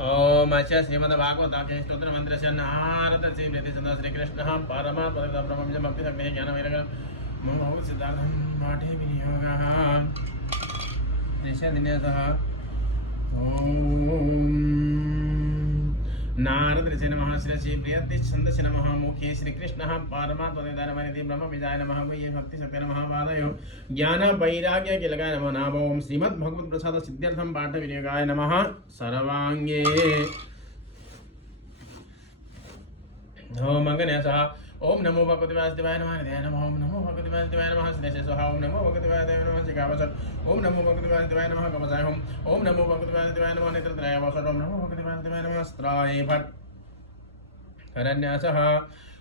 ओम अस्य श्रीमद्भागवताख्य स्तोत्रमन्त्रस्य नारद श्रीचन्द्र श्रीकृष्णः परमात्मः ब्रह्मविजमप्तिसग्नेः ज्ञानवैराग्यं मोहं सिद्धार्थं पाठे विनियोगः निश्चयदिनेशः ओम नारद ऋषि नमः श्री श्री प्रियतिछन्दसि नमः मुखे श्रीकृष्णः परमात्मनिधानमनिधि ब्रह्मविजाय नमः वै भक्ति सत्य नमः पादयो ज्ञान वैराग्य किलकाय नमः नाम ओम श्रीमद्भगवत प्रसाद सिद्ध्यर्थं पाठ विनियोगाय नमः सर्वांगे ओम अंगन्यासः ओम नमो भगवते वासुदेवाय नमः हृदयाय नमः ओम नमो भगवते वासुदेवाय नमः श्रेष्ठ स्वाहा ओम नमो भगवते वासुदेवाय नमः शिखावसत् ओम नमो भगवते वासुदेवाय नमः कवचाय ओम नमो भगवते वासुदेवाय नमः नेत्रत्रयाय वसत् ओम नमो भगवते वासुदेवाय नमः स्त्राय भट् करन्यासः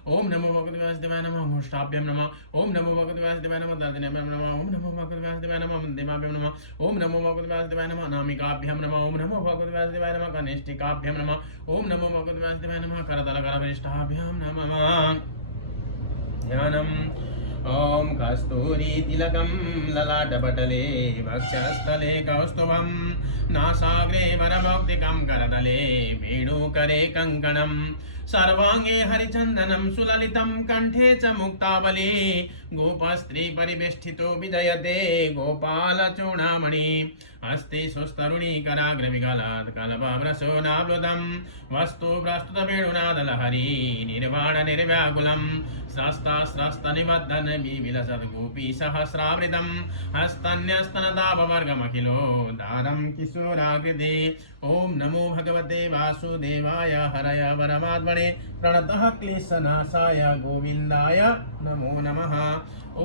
ओम नमो भगवते वासुदेवाय नमः घोष्ठाभ्यं नमः ओम नमो भगवते वासुदेवाय नमः दर्दनेभ्यं नमः ओम नमो भगवते वासुदेवाय नमः मध्यमाभ्यं नमः ओम नमो भगवते वासुदेवाय नमः अनामिकाभ्यं नमः ओम नमो भगवते वासुदेवाय नमः कनिष्ठिकाभ्यं नमः ओम नमो भगवते वासुदेवाय नमः करतलकरवरिष्ठाभ्यं नमः ध्यानम् ओम कस्तूरी तिलकं ललाटपटले वक्षस्थले कौस्तुभं नासाग्रे वरमौक्तिकं करतले वेणुकरे कङ्कणं सर्वांगे हरिचन्दनं सुललितं कंठे च मुक्तावली गोपस्त्री परिवेष्टितो विजयते गोपालचूडामणि हस्ते सुस्तरुणी कराग्रविगलात् कल्पवृषो नावृतं वस्तु प्रस्तुतवेणुनादलहरी निर्वाण निर्व्याकुलं स्रस्तनिबद्धन विविलसद्गोपी सहस्रावृतं हस्तन्यस्तनदाभवर्गमखिलो दारं किशोराकृते ओम नमो भगवते वासुदेवाय हरय परमात्मने प्रणतः क्लेशनाशाय गोविन्दाय नमो नमः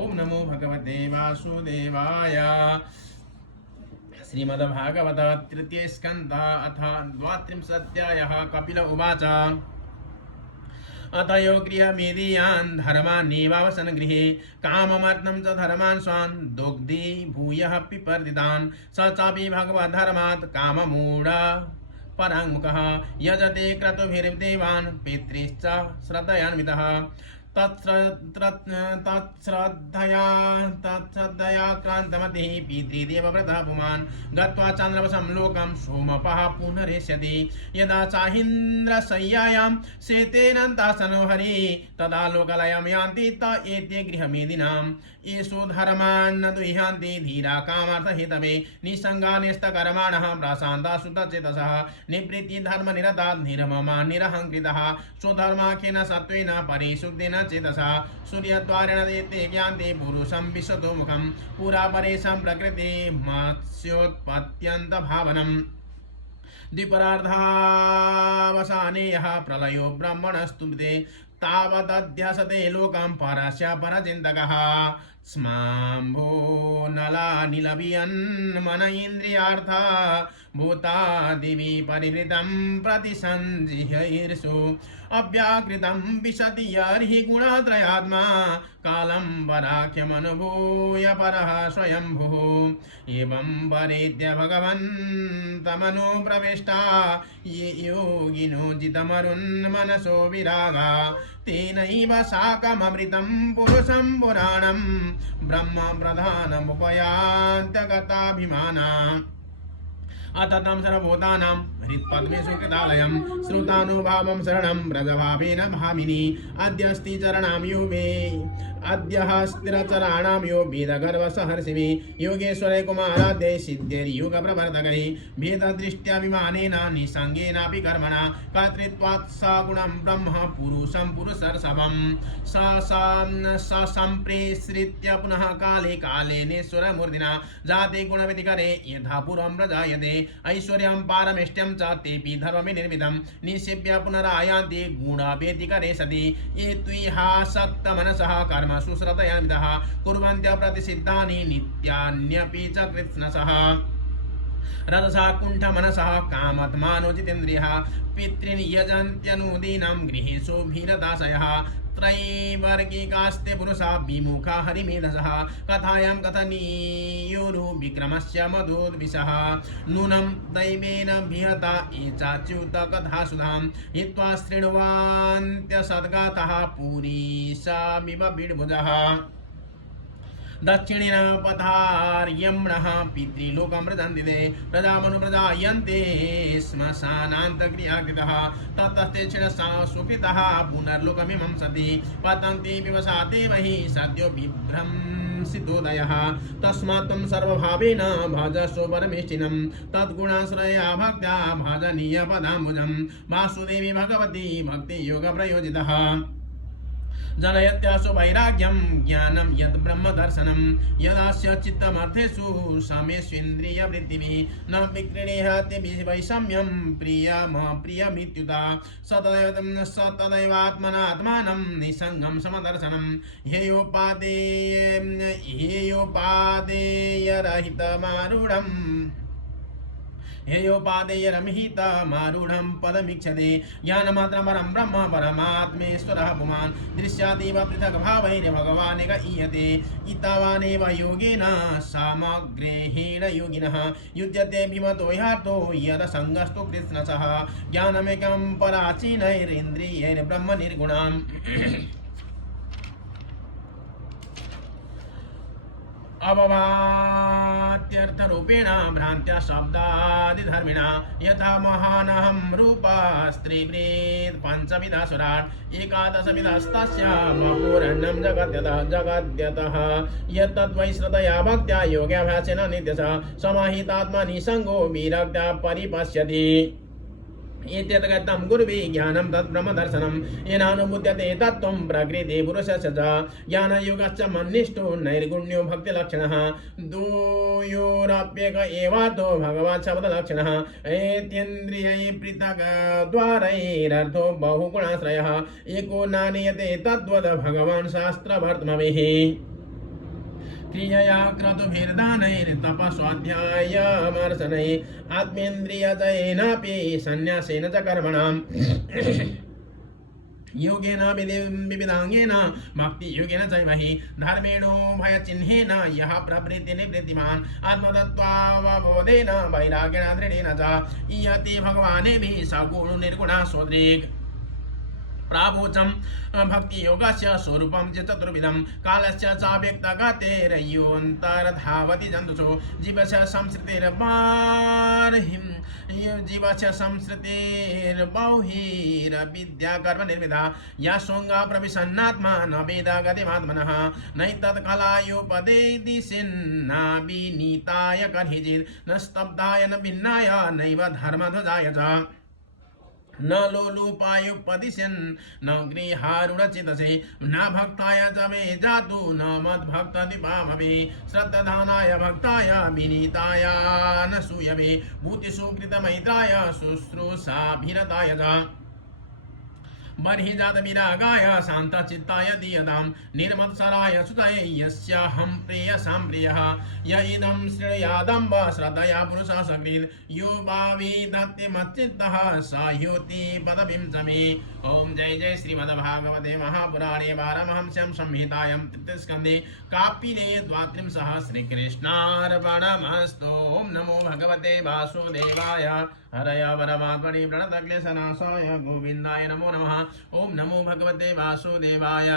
ओम नमो भगवते वासुदेवाय श्रीमद्भागवत तृतीय स्कंध अथ द्वात्रिंशोऽध्यायः कपिल उवाच अतयो गृहमेदीयान् धर्मान्नेवावसन गृहे काममर्थं च धर्मान् स्वान् दुग्धी भूयः पिपर्दितान् स चापि भगवद्धर्मात् काममूढा पराङ्मुखः यजते क्रतुभिर्देवान् पितृश्च श्रद्धयान्वितः तत्श्रद्धया क्रान्तमतिः पितृदेवव्रतः पुमान् गत्वा चन्द्रवशं लोकं सोमपः पुनरेष्यति यदा चाहीन्द्रशय्यायां शेतेनन्तासनो हरिः तदा लोकलयं यान्ति त एते गृहमेदिनाम् येषु धर्मान् दुह्यन्ति धीरा कामार्थहितवे निसङ्गानिस्तकर्माणः प्रशान्ताः शुद्धचेतसः निवृत्ति धर्मनिरता निर्ममा निरहङ्कृतः स्वधर्माख्येन सत्त्वेन परिशुद्धेन चेतसा सूर्यद्वारेण ते ज्ञान्ते पुरुषं विशतो मुखं पुरा परेषां प्रकृति मत्स्योत्पत्यन्तभावनम् द्विपरार्धावसाने यः प्रलयो ब्रह्मणस्तुते तावदध्यासते लोकं परस्य परचिन्तकः स्माम्भो नलानिलभियन् मन इन्द्रियार्था भूतादिवि परिवृतं प्रतिसञ्जिह्यैर्षु अव्याकृतं विशति यर्हि गुणत्रयात्मा कालं पराख्यमनुभूय परः स्वयंभुः एवं वरेद्य भगवन्तमनुप्रविष्टा ये योगिनो जितमरुन्मनसो विरागा तेनैव साकममृतं पुरुषं पुराणं ब्रह्म प्रधानमुपयान्त्यगताभिमाना अथ तं सर्वभूतानां हृत्पद्मेषु कृतालयं श्रुतानुभावं शरणं व्रजभावेन भामिनी अद्यस्ति चरणां यो मे अद्यः स्थिरचराणां यो वेदगर्वसहर्षिमि योगेश्वरे कुमाराद्यै सिद्धिर्युगप्रवर्धकै भेददृष्ट्याभिमानेन निसङ्गेनापि कर्मणा कर्तृत्वात् सगुणं ब्रह्म पुरुषं पुरुषर्षभं सम्प्रेसृत्य पुनः काले कालेनेश्वरमूर्तिना जाते गुणविधिकरे यथा पूर्वं प्रजायते ऐश्वर्यं पारमेष्ट्यं च तेऽपि धर्मविनिर्मितं निक्षिप्य पुनरायान्ति गुणवेदिकरे सति ये त्विहासक्तमनसः कर्मसु श्रद्धयान्वितः कुर्वन्त्य प्रतिषिद्धानि नित्यान्यपि च कृत्स्नसः रजसा कुण्ठमनसः कामात्मानो जितेन्द्रियः पितॄन् यजन्त्यनुदीनां गृहेषु भीरदासयः त्रैवर्गिकास्ते पुरुषा विमुखा हरिमेधसः कथायां कथनीयोरु विक्रमस्य मधुद्विषः नूनं दैवेन विहता ये चाच्युत कथासुधां हित्वा शृण्वन्त्यसद्गाथः पुरीशामिव बिड्भुजः दक्षिणेन पथार्यम्णः पितृलोकमृदन्ति ते प्रजामनु प्रजायन्ते श्मशानान्तक्रियाकृतः ततस्ते क्षीणसा सुकृतः पुनर्लोकमिमं सति पतन्ति पिबसा देवहि सद्यो बिभ्रंसितोदयः तस्मात् त्वं सर्वभावेन भजस्व परमेष्ठिनं तद्गुणाश्रया भक्त्या भजनीयपदाम्बुजं वासुदेवी भगवती भक्तियोगप्रयोजितः जनयत्यासु वैराग्यं ज्ञानं यद् ब्रह्मदर्शनं यदास्य चित्तमर्थेषु समेष्वेन्द्रियवृत्तिभिः न विक्रीणेहति वैषम्यं प्रियमप्रियमित्युता सतदैवात्मनात्मानं निसङ्गं समदर्शनं हेयोपादेयरहितमारूढम् हेयोपादेयरमहितमारूढं पदमीक्षते ज्ञानमात्रमरं ब्रह्म परमात्मेश्वरः पुमान् दृश्यादेव पृथक् भावैर् भगवान् एक ईयते इतावानेव योगेन सामग्रेहेण योगिनः युज्यते भीमतो ह्यार्थो यदसङ्गस्तु कृत्स्नसः ज्ञानमेकं पराचीनैरिन्द्रियैर्ब्रह्म निर्गुणम् अववात्यर्थरूपेण भ्रान्त्या शब्दादिधर्मिणा यथा महानहं रूपा स्त्रीवृत् पञ्चविधासुराट् एकादशविधस्तस्य वपुरन्नं जगद्यतः यत्तद्वै श्रद्धया भक्त्या योगाभ्यासेन नित्यशः समाहितात्मनि सङ्गो विरक्त्या परिपश्यति एतद्गतं गुरुभिः ज्ञानं तत् ब्रह्मदर्शनं येनानुभूयते तत्त्वं प्रकृते पुरुषस्य च ज्ञानयोगश्च मन्निष्ठो नैर्गुण्यो भक्तिलक्षणः द्वयोरप्येक एवार्थो भगवत् शब्दलक्षणः एतेन्द्रियैः पृथक् द्वारैरर्थो बहुगुणाश्रयः एको नानीयते तद्वद् भगवान् शास्त्रवर्त्मभिः क्रियया क्रतुभिर्दानैर्तपस्वाध्यायमर्शनैः आत्मेन्द्रियजयेनापि सन्न्यासेन च कर्मणाम् योगेन विविधांगेन भक्तियोगेन चैव हि धर्मेणोभयचिह्नेन यः प्रवृत्तिनिवृत्तिमान् आत्मतत्त्वावबोधेन वैराग्येण दृढेन च ईयते भगवानेभिः सगुणो निर्गुणः स्वदृक् प्रावोचं भक्तियोगस्य स्वरूपं च चतुर्विधं कालस्य चाव्यक्तगतेर्योऽन्तर्धावति जन्तुषु जीवस्य संसृतिर्बौहिर्विद्याकर्मनिर्मिता या शृङ्गा प्रविशन्नात्मा न वेद गतिमात्मनः नैतत्कलायोपदेदिशिन्नाविनीताय कर्हिचित् न स्तब्धाय न भिन्नाय नैव धर्मध्वजाय च न लोलुपायुपदिशन् न गृहारुणचितसे न भक्ताय च मे जातु न मद्भक्तदीपामपि श्रद्धानाय भक्ताय विनीताय न सूयवे भूतिसुकृतमैत्राय शुश्रूषाभिरताय च बर्हिजातविरागाय शान्तचित्ताय दीयतां निर्मत्सराय सुतये यस्याहं प्रेयसां प्रियः य इदं श्रेयादम्ब श्रद्धया पुरुषः सकृत् यो भाविदत्ति मच्चित्तः स ह्योति पदवीं च मे ॐ जय जय श्रीमद्भागवते महापुराणे पारमहंस्यां संहितायां तृतीयस्कन्धे कापिले द्वात्रिंशः श्रीकृष्णार्पणमस्तु ॐ नमो भगवते वासुदेवाय हरय परमात्मने प्रणतक्लेशनाशाय गोविन्दाय नमो नमः ॐ नमो भगवते वासुदेवाय।